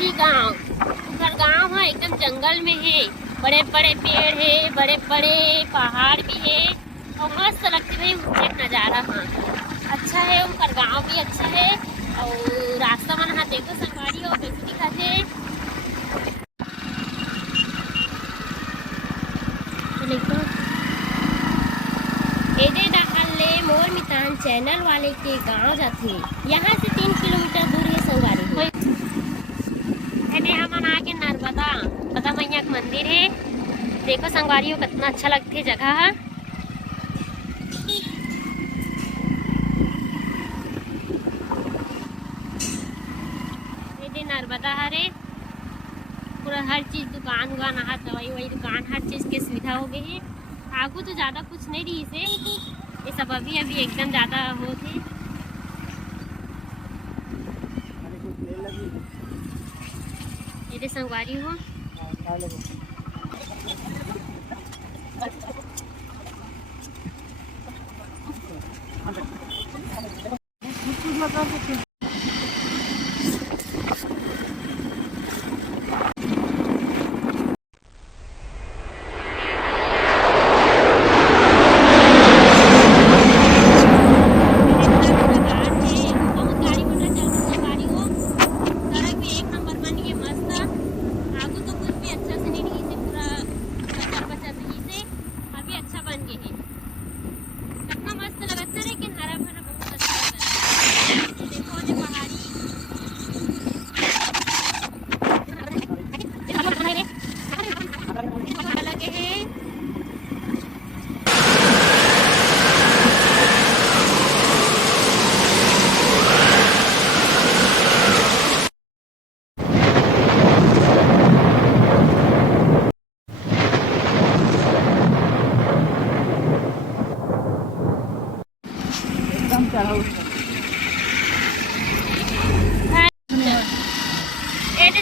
मोसी गांव। उधर गांव है एकदम जंगल में है, बड़े बड़े पेड़ है, बड़े बड़े पहाड़ भी है और मस्त लगते भाई मुझे नज़ारा। हाँ अच्छा है, उनका गांव भी अच्छा है और रास्ता मन हाँ देखो संगवारी हो कैसे दिखत है। एदे डाहर ले मोर मितान चैनल वाले के गांव जाथे। यहाँ से 3 किलोमीटर दूर है संगवारी। एदे हमन आके नर्मदा मैया का मंदिर है। देखो संगवारी हो कितना अच्छा लगते जगह है। एदे नर्मदा हरे पूरा हर चीज दुकान उकान आहा, दवाई वही दुकान हर चीज के सुविधा हो गई है। आगू तो ज़्यादा कुछ नहीं रही से, ये सब अभी अभी एकदम ज़्यादा हो थे। ये संगवारी हो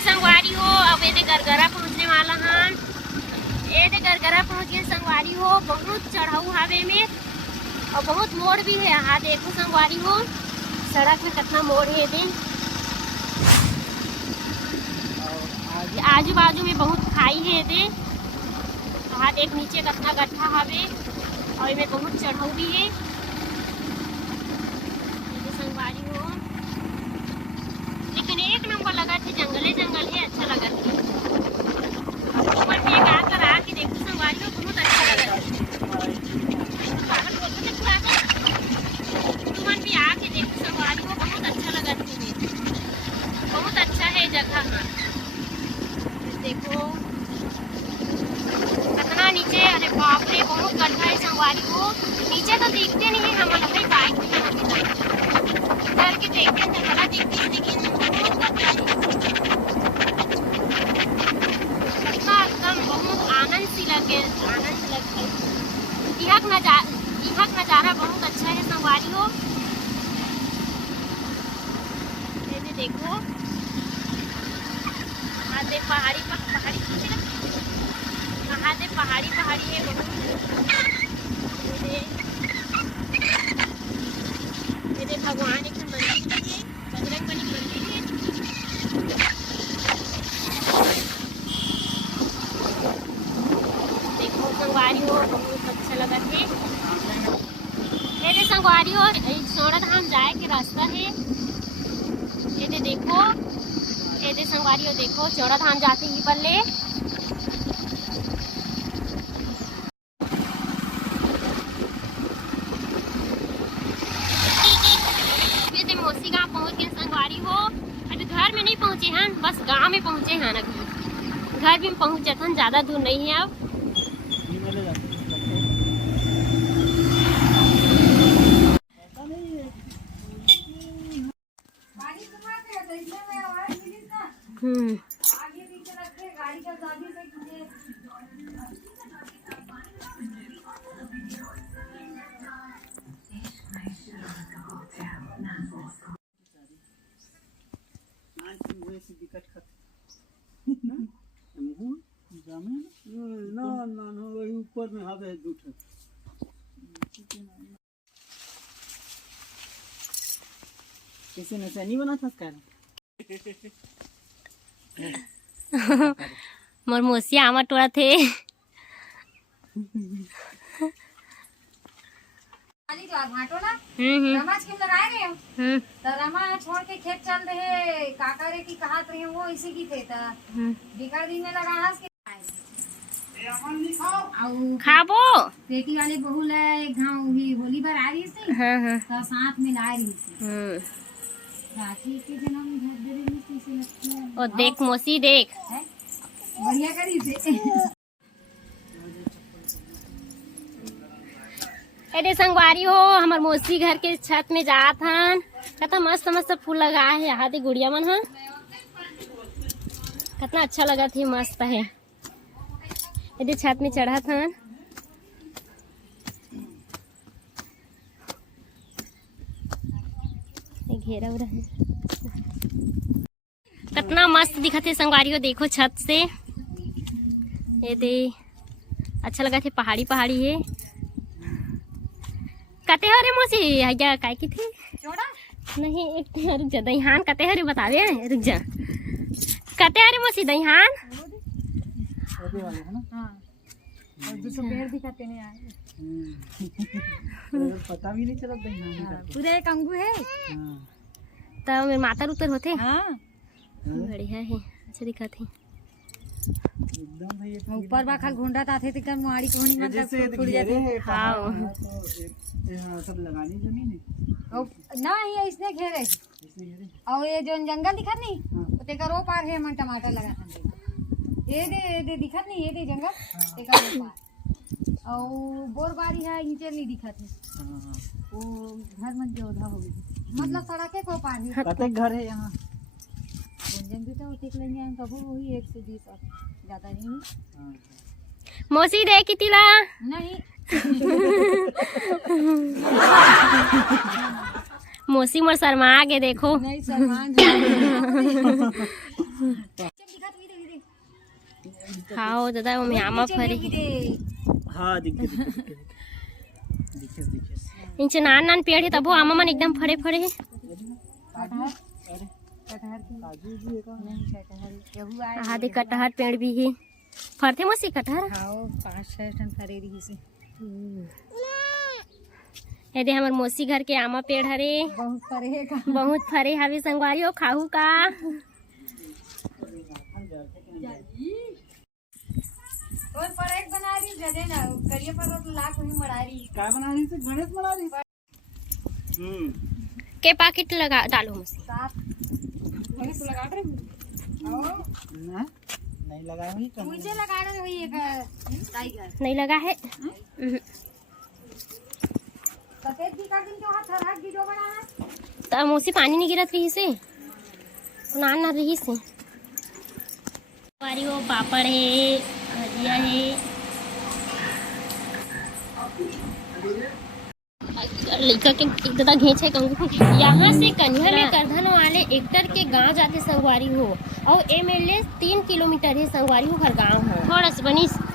संगवारी हो। अब ये गरगरा पहुँचने वाला हाँ, ये गरगरा पहुँच गए संगवारी हो। बहुत चढ़ाऊ हावे में और बहुत मोड़ भी है। हाँ देखो संगवारी हो सड़क में कितना मोड़ है। आजू बाजू में बहुत खाई है दे। हाँ देख नीचे कितना गड्ढा हावे और इनमें बहुत चढ़ाऊ भी है संगवारी हो। लेकिन एक नंबर लगा थे, जंगले जंगल है, अच्छा लगा थे। ऊपर पे एक आकर आके देखो संगवारी हो बहुत अच्छा लगा थे। तुमन भी आके देखो संगवारी हो बहुत अच्छा लगा थे। बहुत अच्छा है जगह। हाँ देखो कितना नीचे, अरे बाप रे बहुत गड्ढा है संगवारी हो। नीचे तो दिखते नहीं है, हम अपने बाइक में उतर के देखते हैं जंगला दिखते हैं, लेकिन बहुत गड्ढा है। कितना एकदम बहुत आनंद सी लगे, आनंद लगता है। यहाँ का नज़ारा बहुत अच्छा है संगवारी हो। ये देखो महादेव पहाड़ी महादेव पहाड़ी है बहुत। ये भगवान एक मंदिर भी है, बजरंगबली मंदिर है। देखो संगवारी हो बहुत अच्छा लगा थे। मेरे संगवारी हो चौड़ा धाम जाए के रास्ता है। ये देखो ये संगवारी हो देखो चौड़ा धाम जाते ही बल्ले। ये मोसी गांव पहुंच गए संगवारी हो। अभी घर में नहीं पहुंचे हैं, बस गांव में पहुंचे हैं। अभी घर भी पहुंच जाते हैं, ज़्यादा दूर नहीं है। अब वही ऊपर में हावे दूठे किसी ने से नहीं बना था इसका। मोर मोसिया आमा टोड़ा थे। घाटो ना हम्म रमा स्कीम लगाए रहे हो हम्म तो रमा छोड़ के खेत चल रहे काका रे की कहात रहे वो इसी की थे तो बिका दिन में लगा हंस के खाबो। बेटी वाले बहू ले एक गाँव ही होली बार आ रही थी हाँ तो साथ में ला रही थी राखी के जन्म घर दे रही थी इसे लगती है और देख मोसी देख, हैं? बढ़िया करी थे अरे संगवारी हो हमार मौसी घर के छत में जात हन, कितना मस्त मस्त फूल लगा है यहाँ दे गुड़िया मन हन, कितना अच्छा लगा थी, मस्त है। यदि छत में चढ़त हन, घेरा उरा है, कितना मस्त दिखत है संगवारी हो। देखो छत से ये दे अच्छा लगा थे, पहाड़ी पहाड़ी है। कते हरे मौसी या काय की थी जोड़ा नहीं एक रुक जा दहीहान कते हरे बतावे रुक जा कते हरे मौसी दहीहान छोटे वाले है ना। हाँ और जो पेड़ दिखाते नहीं आए पता भी नहीं चला दहीहान पूरा एक अंगू है तब मेरे माता उतर होते हाँ बढ़िया है, अच्छा दिखा थे एकदम भाई ये ऊपर बा खाल घुंडा ताथे तिकर मुआड़ी कोनी मन तक जैसे फूट जाते हाँ सब लगानी जमीन है और ना ये इसने घेरे इसमें ये रे। और ये जो जंगल दिखत नहीं हाँ। तेकर वो पार है मन टमाटर लगा था ये दे दिखत नहीं ये दे जंगल तेकर वो पार और बोरबारी है नीचे नहीं दिखत है हाँ, हाँ। वो घर मन के उधा हो गई मतलब सड़के को पार है कतक घर है यहाँ गुंजन भी तो टिक लेंगे हम कबू वही 120 और ज्यादा नहीं है। हाँ। मौसी दे की तिला नहीं मौसी मोर शर्मा आगे देखो नहीं सलमान दिखत हुई दे हाँ दादा वो में आमा फरे हाँ दिखे इनसे नान नान पेड़ है तब वो आमा मन एकदम फरे फरे है। कटहर की काजू भी है का नहीं कटहर केहू आए हाँ दे कटहर पेड़ भी है, फरते मौसी कटहर खाओ 5-6 टन करे रही से ये दे हमार मौसी घर के आमा पेड़ हरे बहुत करे का बहुत फरे हवे संगवारी हो खाहू का और पर एक बना रही जदे ना करिए पर तो लाख में मरा रही क्या बना रही थी गणेश बना रही के पैकेट लगा डालो मौसी। साफ मैंने तो लगा रही और ना नहीं लगाया हुई कहीं मुझे लगा रही हुई एक टाइगर नहीं लगा है सफेद भी कर दिन के हाथ हरा वीडियो बना है तब मौसी पानी नहीं गिरत रही से नान ना रही से वो पापड़ है भजिया है लड़का के दादा घेच है कंगू यहाँ से कन्हैया में करधन वाले एक्टर के गांव जाते संगवारी हो और एमएलए 3 किलोमीटर है संगवारी हो हर गांव हो थोड़ा सा बनी